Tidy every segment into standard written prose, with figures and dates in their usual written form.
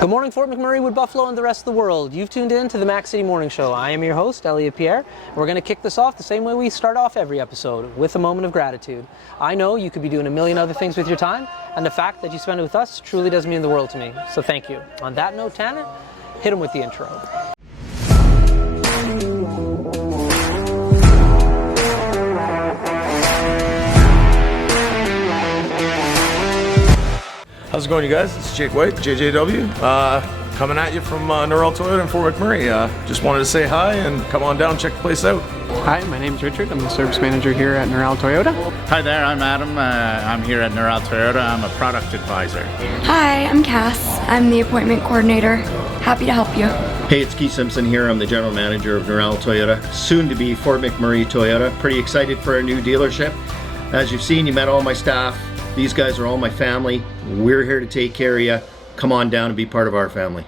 Good morning, Fort McMurray, Wood Buffalo, and the rest of the world. You've tuned in to the Mac City Morning Show. I am your host, Elliot Pierre. We're going to kick this off the same way we start off every episode, with a moment of gratitude. I know you could be doing a million other things with your time, and the fact that you spend it with us truly does mean the world to me. So thank you. On that note, Tanner, hit him with the intro. How's it going, you guys? It's Jake White, JJW, coming at you from Norrell Toyota in Fort McMurray. Just wanted to say hi and come on down, check the place out. Hi, my name's Richard. I'm the service manager here at Norrell Toyota. Hi there, I'm Adam. I'm here at Norrell Toyota. I'm a product advisor. Hi, I'm Cass. I'm the appointment coordinator. Happy to help you. Hey, it's Keith Simpson here. I'm the general manager of Norrell Toyota, soon to be Fort McMurray Toyota. Pretty excited for our new dealership. As you've seen, you met all my staff. These guys are all my family. We're here to take care of you. Come on down and be part of our family.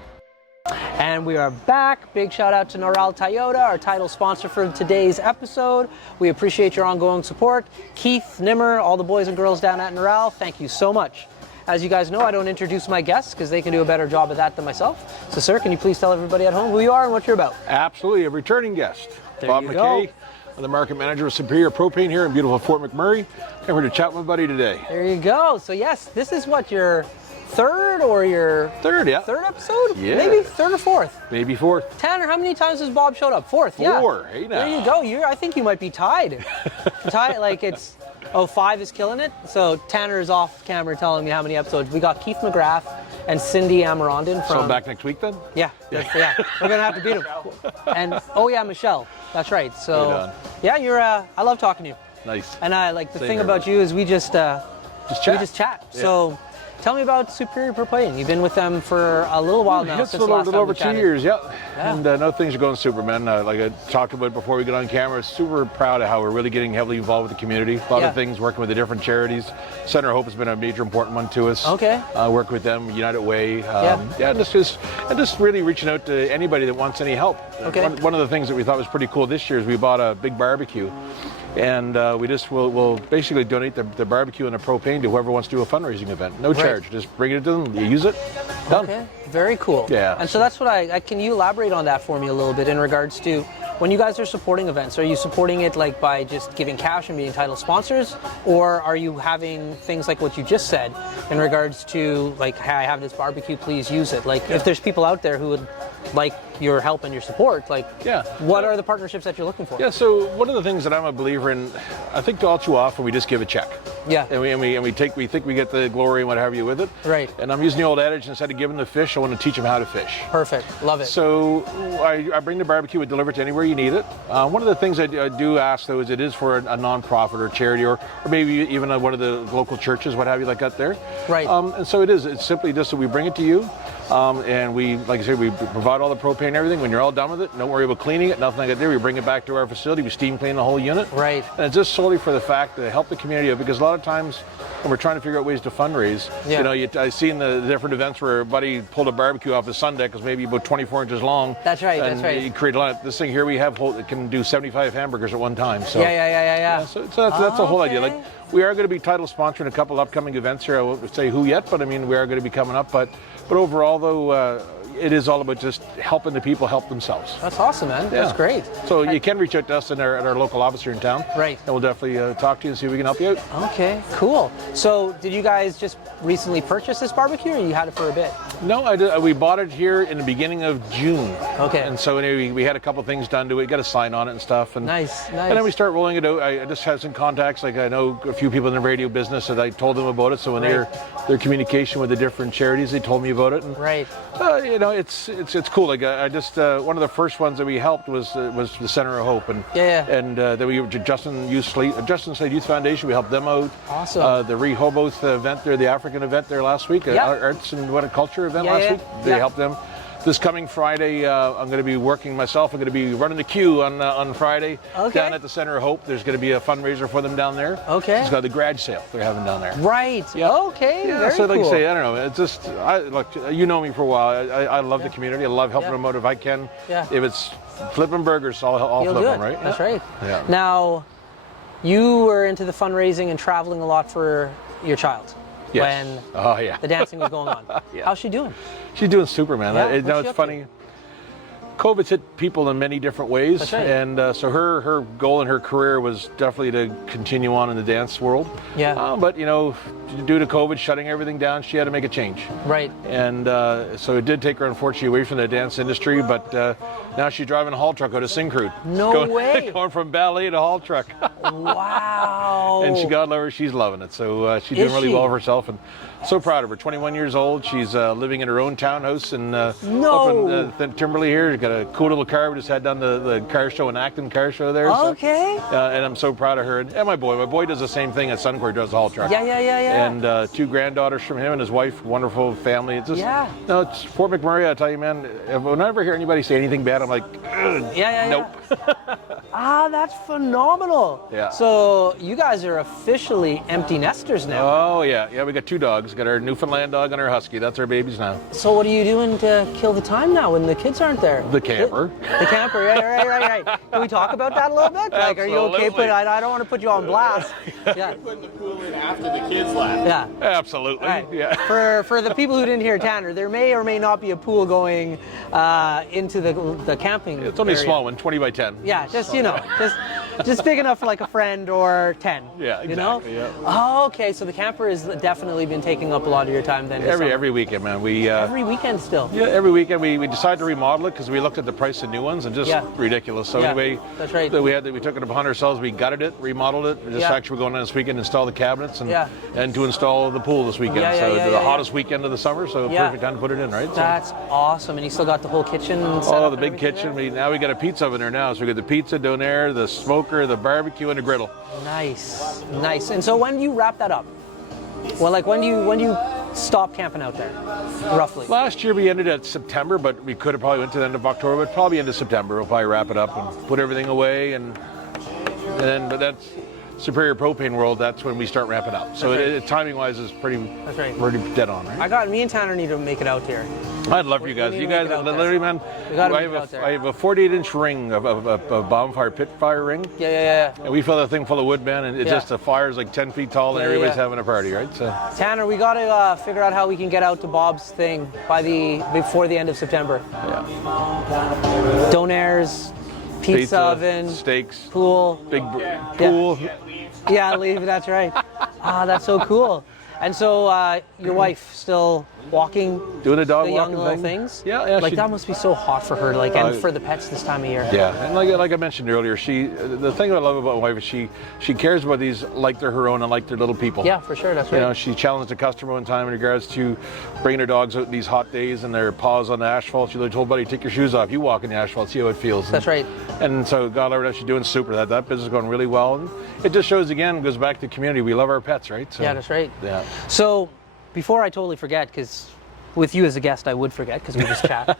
And we are back. Big shout out to Norrell Toyota, our title sponsor for today's episode. We appreciate your ongoing support. Keith, Nimmer, all the boys and girls down at Norrell, thank you so much. As you guys know, I don't introduce my guests because they can do a better job of that than myself. So sir, can you please tell everybody at home who you are and what you're about? Absolutely, a returning guest. There Bob you MacKay. go. I'm the market manager of Superior Propane here in beautiful Fort McMurray. I'm here to chat with my buddy today. There you go. So yes, this is what, your third or your Third, yeah. third episode? Yeah. Maybe third or fourth. Maybe fourth. Tanner, how many times has Bob showed up? Fourth, yeah. Four, hey now. There you go. I think you might be tied. Like it's, 5 is killing it. So Tanner is off camera telling me how many episodes. We got Keith McGrath and Cindy Amarondin from... So I'm back next week then? Yeah. We're going to have to beat him. And, Michelle. That's right. So, yeah, I love talking to you. Nice. And the Same thing here, about you is we just chat. Yeah. So tell me about Superior Propane. You've been with them for a little while now. It's since a the last little time over we 2 chatted. years, yeah. And no, things are going super, man. Like I talked about before we get on camera, super proud of how we're really getting heavily involved with the community. A lot of things, working with the different charities. Center of Hope has been a major important one to us. Okay. Working with them, United Way. Just really reaching out to anybody that wants any help. Okay. One of the things that we thought was pretty cool this year is we bought a big barbecue. And we just will basically donate the barbecue and the propane to whoever wants to do a fundraising event. No charge. Just bring it to them, you use it, done. Okay, very cool. Yeah. And so that's what can you elaborate on that for me a little bit in regards to when you guys are supporting events? Are you supporting it like by just giving cash and being title sponsors? Or are you having things like what you just said in regards to like, hey, I have this barbecue, please use it? Like if there's people out there who would like your help and your support, what are the partnerships that you're looking for? Yeah, so one of the things that I'm a believer in, I think all too often we just give a check. Yeah. And we think we get the glory and what have you with it. Right. And I'm using the old adage, instead of giving the fish, I want to teach them how to fish. Perfect, love it. So I bring the barbecue, we deliver it to anywhere you need it. One of the things I do ask though is it is for a non-profit or charity or maybe even one of the local churches, what have you, like that there. Right. And so it's simply just that we bring it to you. And we, like I said, we provide all the propane and everything. When you're all done with it, don't worry about cleaning it, nothing like that there. We bring it back to our facility, we steam clean the whole unit. Right. And it's just solely for the fact to help the community out, because a lot of times when we're trying to figure out ways to fundraise, I've seen the different events where a buddy pulled a barbecue off the sun deck, because maybe about 24 inches long. That's right, and that's right. You create a lot. This thing here we have, it can do 75 hamburgers at one time. So Yeah. So that's the whole idea. Like, we are going to be title sponsoring a couple upcoming events here. I won't say who yet, but I mean, we are going to be coming up. But overall, though, it is all about just helping the people help themselves. That's awesome, man. Yeah. That's great. So you can reach out to us at our local office here in town. Right. And we'll definitely talk to you and see if we can help you out. Okay, cool. So did you guys just recently purchase this barbecue, or you had it for a bit? No, we bought it here in the beginning of June. Okay. And so anyway, we had a couple things done to it, got a sign on it and stuff. And Nice. And then we start rolling it out. I just had some contacts. Like I know a few people in the radio business that I told them about it. So when their communication with the different charities, they told me about it. And, Right. It's cool. Like I just one of the first ones that we helped was the Center of Hope, and and then we Justin Slade Youth Foundation. We helped them out. Awesome. The Rehoboth event there, the African event there last week, arts and what a culture event last week. They helped them. This coming Friday, I'm going to be working myself. I'm going to be running the queue on Friday down at the Center of Hope. There's going to be a fundraiser for them down there. Okay. It's got the garage sale they're having down there. Right. Yeah. Okay. Yeah. Very So like cool. I say, I don't know. It's just look. You know me for a while. I love the community. I love helping them out if I can. Yeah. If it's flipping burgers, I'll You'll flip do them. it. Right. That's right. Yeah. Now, you were into the fundraising and traveling a lot for your child. when the dancing was going on. How's she doing? She's doing super, man. Yeah, It's funny. COVID's hit people in many different ways, That's right. and so her goal in her career was definitely to continue on in the dance world. Yeah. But you know, due to COVID shutting everything down, she had to make a change. Right. And so it did take her, unfortunately, away from the dance industry. But now she's driving a haul truck out of Syncrude. No way. Going from ballet to haul truck. Wow. And God love her, she's loving it. So she's doing really well for herself, and so proud of her. 21 years old. She's living in her own townhouse in up in Timberley here. She's got a cool little car. We just had done the car show, an Acton car show there. Okay. So, and I'm so proud of her. And my boy. My boy does the same thing at Suncor, does the haul truck. Yeah. And 2 granddaughters from him and his wife. Wonderful family. It's just, no, it's Fort McMurray, I tell you, man. Whenever I hear anybody say anything bad, I'm like, nope. That's phenomenal. Yeah. So you guys are officially empty nesters now. Oh, yeah. We got 2 dogs. Got our Newfoundland dog and our husky. That's our babies now. So what are you doing to kill the time now when the kids aren't there? The camper. The camper, right. Can we talk about that a little bit? Like, are you okay? I don't want to put you on blast. Yeah. Putting the pool in after the kids left. Yeah. Absolutely. Right. Yeah. For the people who didn't hear Tanner, there may or may not be a pool going into the camping. It's only area. a small one, 20 by 10. Yeah, just just big enough for like a friend or 10. Yeah, exactly. You know? Yeah. Oh, okay. So the camper has definitely been taking up a lot of your time then. Every weekend, man. Every weekend still. Yeah, every weekend we decided to remodel it because we looked at the price of new ones and just ridiculous. So anyway, that's right. We took it upon ourselves. We gutted it, remodeled it. And just actually we're going on this weekend to install the cabinets and to install the pool this weekend. The hottest weekend of the summer, so perfect time to put it in, right? That's awesome. And you still got the whole kitchen. The big kitchen. Now we got a pizza oven there now, so we got the pizza down there, the smoker, the barbecue, and the griddle. Nice. And so when do you wrap that up? Well, like when do you stop camping out there, roughly? Last year we ended at September, but we could have probably went to the end of October, but probably into September. We'll probably wrap it up and put everything away, but that's Superior Propane World. That's when we start ramping up. So timing-wise is pretty dead on, right? Me and Tanner need to make it out here. I'd love for you guys. You guys, literally, man. I have a 48-inch ring of bonfire pit fire ring. Yeah. And we fill that thing full of wood, man, and it's just the fire's like 10 feet tall, and everybody's having a party, right? So Tanner, we got to figure out how we can get out to Bob's thing before the end of September. Yeah. Donaires, pizza oven, steaks, pool, big pool. Yeah, leave. That's right. That's so cool. And so your wife still walking, doing the dog young walking little things. Yeah. Like that must be so hot for her, like, and for the pets this time of year. Yeah, and like I mentioned earlier, the thing I love about my wife is she cares about these like they're her own and like they're little people. Yeah, for sure. That's right. You know, she challenged a customer one time in regards to bringing her dogs out in these hot days and their paws on the asphalt. She told buddy, take your shoes off. You walk in the asphalt, see how it feels. That's right. And so God love her, she's doing super. That business is going really well, and it just shows again, goes back to community. We love our pets, right? So, yeah, that's right. Yeah. So before I totally forget, because with you as a guest, I would forget because we just chat.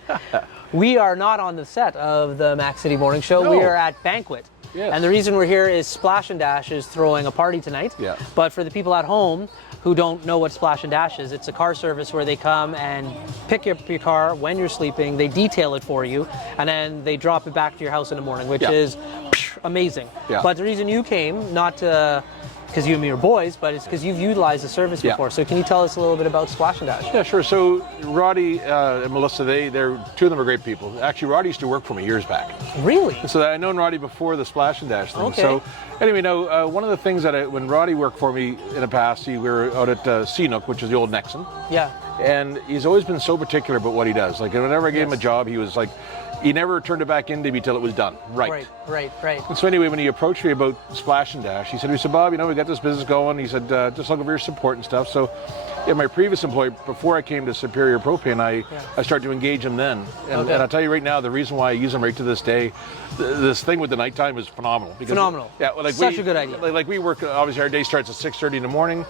We are not on the set of the Mac City Morning Show. No. We are at Banquet. Yes. And the reason we're here is Splash and Dash is throwing a party tonight. Yeah. But for the people at home who don't know what Splash and Dash is, it's a car service where they come and pick up your car when you're sleeping, they detail it for you, and then they drop it back to your house in the morning, which is amazing. Yeah. But the reason you came, not to because you and me are boys, but it's because you've utilized the service before. So can you tell us a little bit about Splash and Dash? Yeah, sure. So Roddy and Melissa, they're 2 of them are great people. Actually, Roddy used to work for me years back. Really? So I'd known Roddy before the Splash and Dash thing. Okay. So anyway, one of the things that when Roddy worked for me in the past, we were out at CNOOC, which is the old Nexon. Yeah. And he's always been so particular about what he does. Like whenever I gave him a job, he was like, he never turned it back into me till it was done. Right. Right. And so anyway, when he approached me about Splash and Dash, he said, Bob, we got this business going. He said, just looking for your support and stuff. So in my previous employee, before I came to Superior Propane, I started to engage him then. And I'll tell you right now, the reason why I use him right to this day, this thing with the nighttime is phenomenal. Phenomenal. Yeah, well, Such a good idea. Like we work, obviously our day starts at 6:30 in the morning.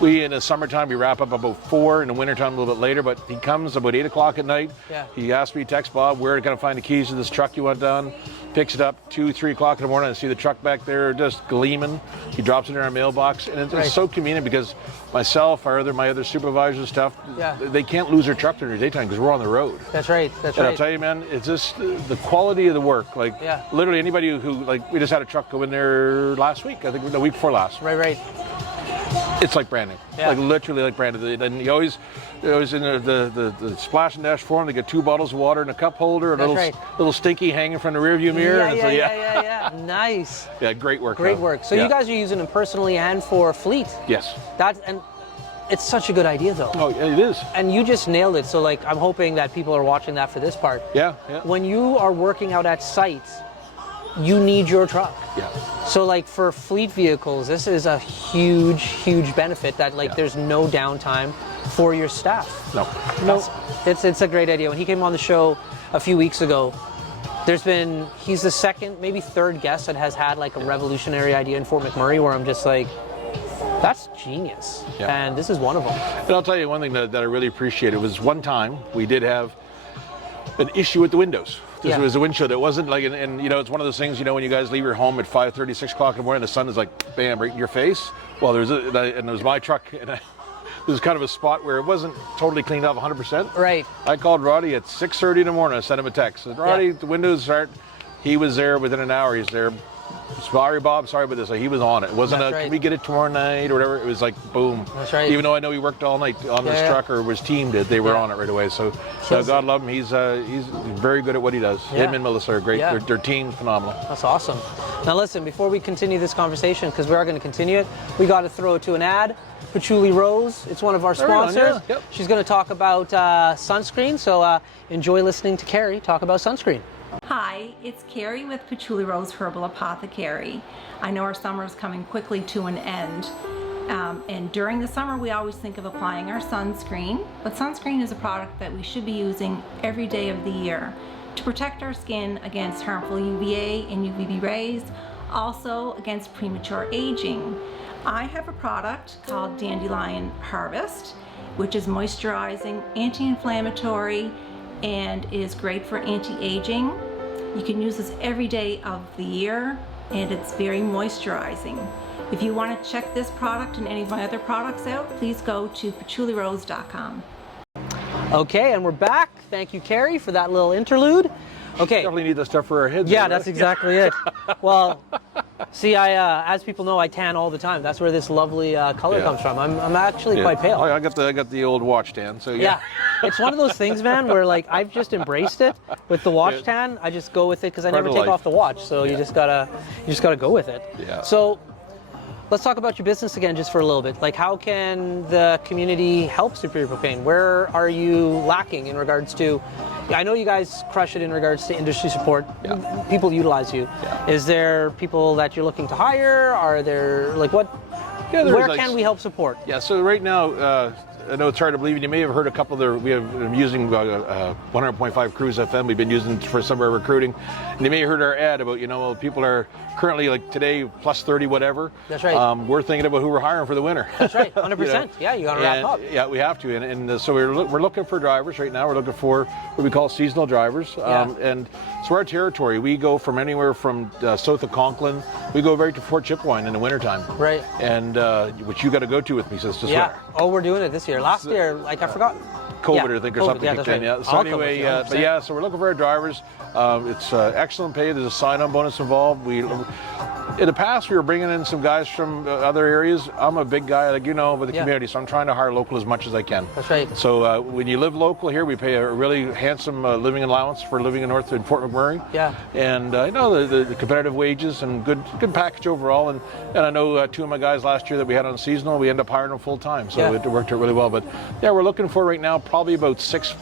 In the summertime, we wrap up about 4. In the wintertime, a little bit later. But he comes about 8 o'clock at night. Yeah. He asks me, text Bob, where can I find the keys to this truck you want done? Picks it up 2, 3 o'clock in the morning. I see the truck back there just gleaming. He drops it in our mailbox, and it's so convenient because myself, my other supervisors and stuff, they can't lose their truck during the daytime because we're on the road. That's right. And I'll tell you, man, it's just the quality of the work. Like literally anybody who we just had a truck go in there last week. I think the week before last. Right. It's like branding, like literally like branding. And you always in the splash and dash form, they get 2 bottles of water and a cup holder, and a little stinky hanging from the rearview mirror. Yeah. Nice. Yeah, great work. Great work. So you guys are using them personally and for fleet. Yes. And it's such a good idea, though. Oh, yeah, it is. And you just nailed it. So, like, I'm hoping that people are watching that for this part. Yeah. When you are working out at sites, you need your truck. Yeah. So, like, for fleet vehicles, this is a huge benefit that, like, there's no downtime for your staff. No. It's a great idea. When he came on the show a few weeks ago, he's the second, maybe third guest that has had, like, a revolutionary idea in Fort McMurray where I'm just like, that's genius. Yeah. And this is one of them. And I'll tell you one thing that I really appreciated was one time we did have an issue with the windows. This was a windshield. It wasn't like, and you know, it's one of those things, you know, when you guys leave your home at 5:30, 6 o'clock in the morning, the sun is like, bam, right in your face. Well, it was my truck, and there was kind of a spot where it wasn't totally cleaned up 100%. Right. I called Roddy at 6:30 in the morning. I sent him a text. I said, Roddy, the windows aren't. He was there within an hour. He's there. Sorry, Bob. Sorry about this. He was on it. It wasn't can we get it tomorrow night or whatever? It was like, boom. That's right. Even though I know he worked all night on this truck or was teamed it, they were on it right away. So God love him. He's very good at what he does. Him and Melissa are great. Yeah. Their team phenomenal. That's awesome. Now listen, before we continue this conversation, because we are going to continue it, we got to throw it to an ad. Patchouli Rose, it's one of our sponsors. Yep. She's going to talk about sunscreen. So enjoy listening to Carrie talk about sunscreen. Hi, it's Carrie with Patchouli Rose Herbal Apothecary. I know our summer is coming quickly to an end, and during the summer we always think of applying our sunscreen, but sunscreen is a product that we should be using every day of the year to protect our skin against harmful UVA and UVB rays, also against premature aging. I have a product called Dandelion Harvest, which is moisturizing, anti-inflammatory, and is great for anti-aging. You can use this every day of the year, and it's very moisturizing. If you want to check this product and any of my other products out, please go to patchoulirose.com. Okay, and we're back. Thank you, Carrie, for that little interlude. Okay. Definitely need that stuff for our heads. Yeah, that's exactly it. Well, see, as people know, I tan all the time. That's where this lovely color comes from. I'm actually quite pale. I got the old watch tan. So yeah, it's one of those things, man, where like I've just embraced it with the watch tan. I just go with it because I never take off the watch. So you just gotta go with it. Yeah. So let's talk about your business again just for a little bit. Like, how can the community help Superior Propane? Where are you lacking in regards to, I know you guys crush it in regards to industry support. Yeah. People utilize you. Yeah. Is there people that you're looking to hire? Are there, like, what? Yeah, where can we help support? Yeah, so right now, I know it's hard to believe, and you may have heard a couple of we have been using 100.5 Cruise FM. We've been using for some of our recruiting. And you may have heard our ad about, you know, people are currently like today plus 30 whatever. That's right. We're thinking about who we're hiring for the winter. That's right, 100%. You know? Yeah, you got to wrap up. Yeah, we have to. And so we're looking for drivers right now. We're looking for what we call seasonal drivers. And so our territory, we go from anywhere from south of Conklin. We go right to Fort Chipewyan in the wintertime. Right. And which you got to go to with me since this winter. Oh, we're doing it this year. Last year, like I forgot. COVID, I think, or something. Yeah, right. Yeah. So anyway, but yeah, so we're looking for our drivers. It's excellent pay. There's a sign-on bonus involved. In the past, we were bringing in some guys from other areas. I'm a big guy, like you know, with the community, so I'm trying to hire local as much as I can. That's right. So when you live local here, we pay a really handsome living allowance for living in Fort McMurray. Yeah. And I know the competitive wages and good package overall. And I know two of my guys last year that we had on seasonal, we ended up hiring them full time. So it worked out really well. But yeah, we're looking for right now probably about six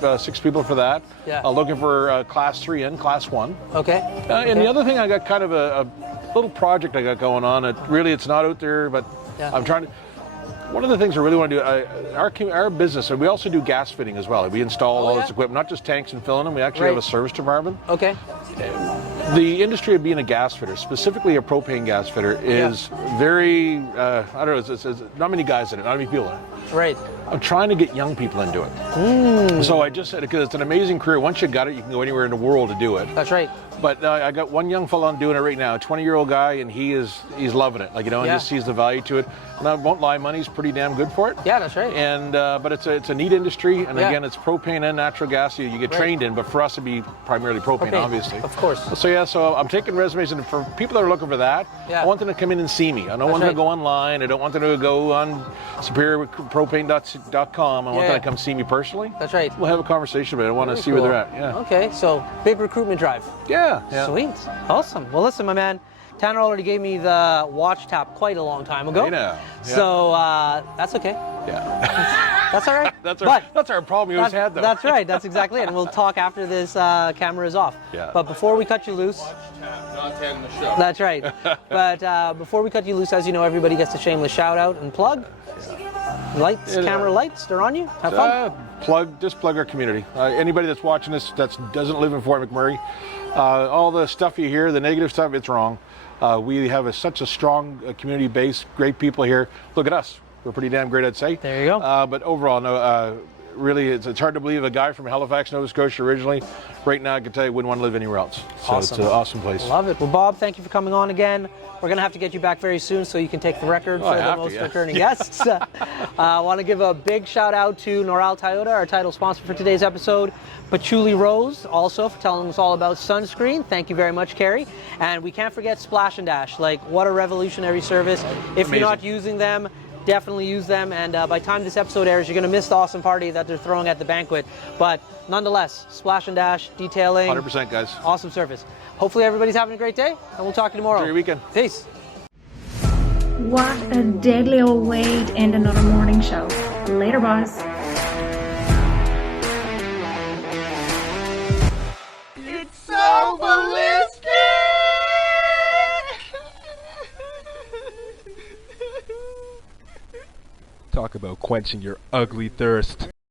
people for that. Yeah. Looking for class 3 and class 1. Okay. And the other thing, I got kind of a little project I got going on. It's not out there, but I'm trying to. One of the things I really want to do, our business, and we also do gas fitting as well. We install all this equipment, not just tanks and filling them. We actually have a service department. Okay. The industry of being a gas fitter, specifically a propane gas fitter, is very, I don't know, it's not many guys in it, not many people in it. Right. I'm trying to get young people into it. So I just said, because it's an amazing career. Once you got it, you can go anywhere in the world to do it. That's right. But I got one young fellow doing it right now, a 20-year-old guy, and he's loving it. Like, you know, and just sees the value to it. And I won't lie, money's pretty damn good for it. Yeah, that's right. And but it's a neat industry, and again, it's propane and natural gas you get trained in. But for us, it'd be primarily propane, obviously. Of course. So I'm taking resumes, and for people that are looking for that, I want them to come in and see me. I don't want them to go online. I don't want them to go on superiorpropane.com. I want them to come see me personally. That's right. We'll have a conversation about it. I want to see where they're at. Yeah. Okay, so big recruitment drive. Yeah. Sweet. Awesome. Well, listen, my man, Tanner already gave me the watch tap quite a long time ago. I know. Yeah. So that's okay. Yeah. That's all right. That's our problem you always had, though. That's right. That's exactly it. And we'll talk after this camera is off. Yeah. But before we cut you loose. Not end the show. That's right. But before we cut you loose, as you know, everybody gets a shameless shout out and plug. Lights, camera lights, they're on you. Have fun. Just plug our community. Anybody that's watching this that doesn't live in Fort McMurray, all the stuff you hear, the negative stuff, it's wrong. We have such a strong community base, great people here. Look at us. We're pretty damn great, I'd say. There you go. But overall, no, really, it's hard to believe a guy from Halifax, Nova Scotia originally. Right now, I can tell you, wouldn't want to live anywhere else. So awesome. It's an awesome place. Love it. Well, Bob, thank you for coming on again. We're going to have to get you back very soon so you can take the record for the most returning guests. I want to give a big shout out to Noral Toyota, our title sponsor for today's episode. Patchouli Rose, also for telling us all about sunscreen. Thank you very much, Carrie. And we can't forget Splash and Dash. Like, what a revolutionary service. If you're not using them, definitely use them. And by the time this episode airs, you're going to miss the awesome party that they're throwing at the banquet. But nonetheless, Splash and Dash, detailing. 100%, guys. Awesome service. Hopefully everybody's having a great day, and we'll talk to you tomorrow. Enjoy your weekend. Peace. What a deadly old way to end another morning show. Later, boss. It's so ballistic! Talk about quenching your ugly thirst.